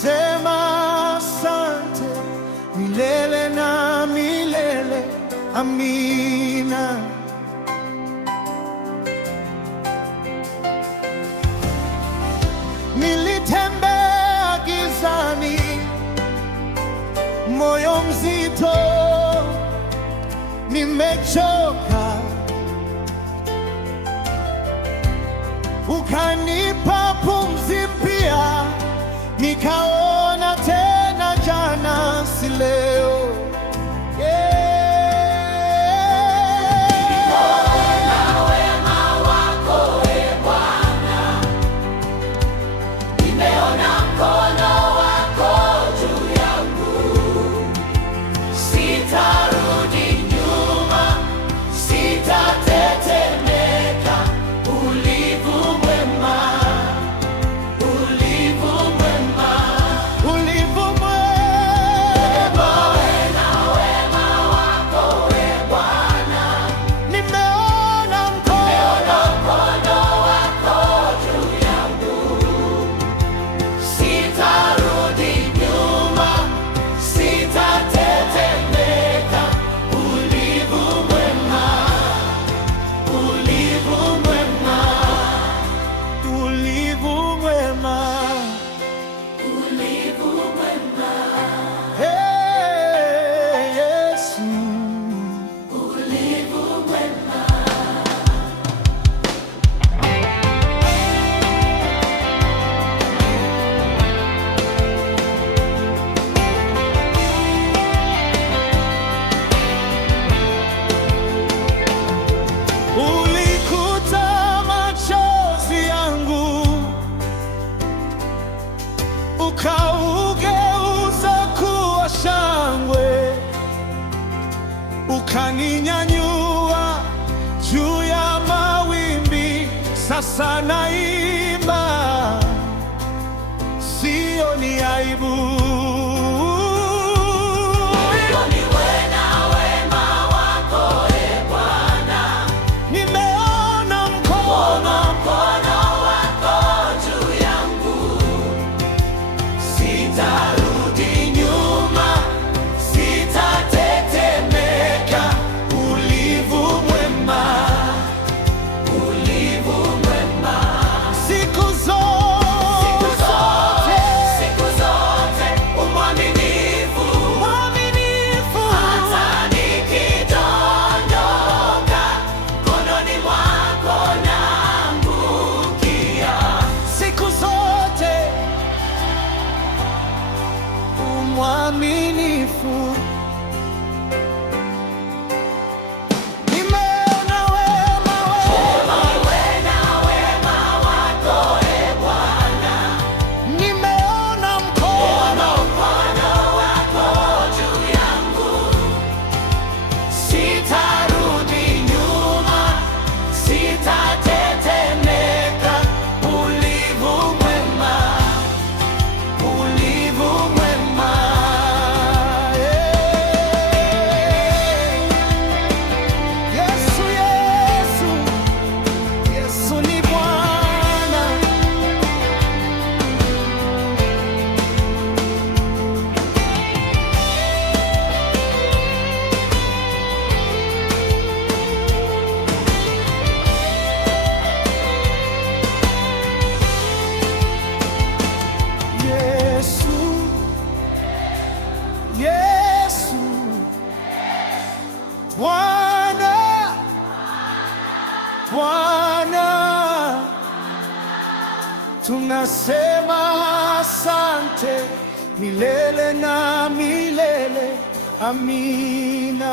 tunasema asante milele na milele. Amina. Nilitembea gizani, moyo mzito, nimechoka, ukanipa pumzi mpya, nikaona tena jana si leo. Ukaugeuza kuwa shangwe, ukaninyanyua juu ya mawimbi. Sasa naimba, sioni aibu. Mwaminifu, nimeona wema wako e Bwana, nimeona mkono wako juu yangu. Sitarudi nyuma, sitatetemeka. Ulivu mwema, ulivu mwema. Yesu, Bwana, Bwana, tunasema asante milele na milele. Amina.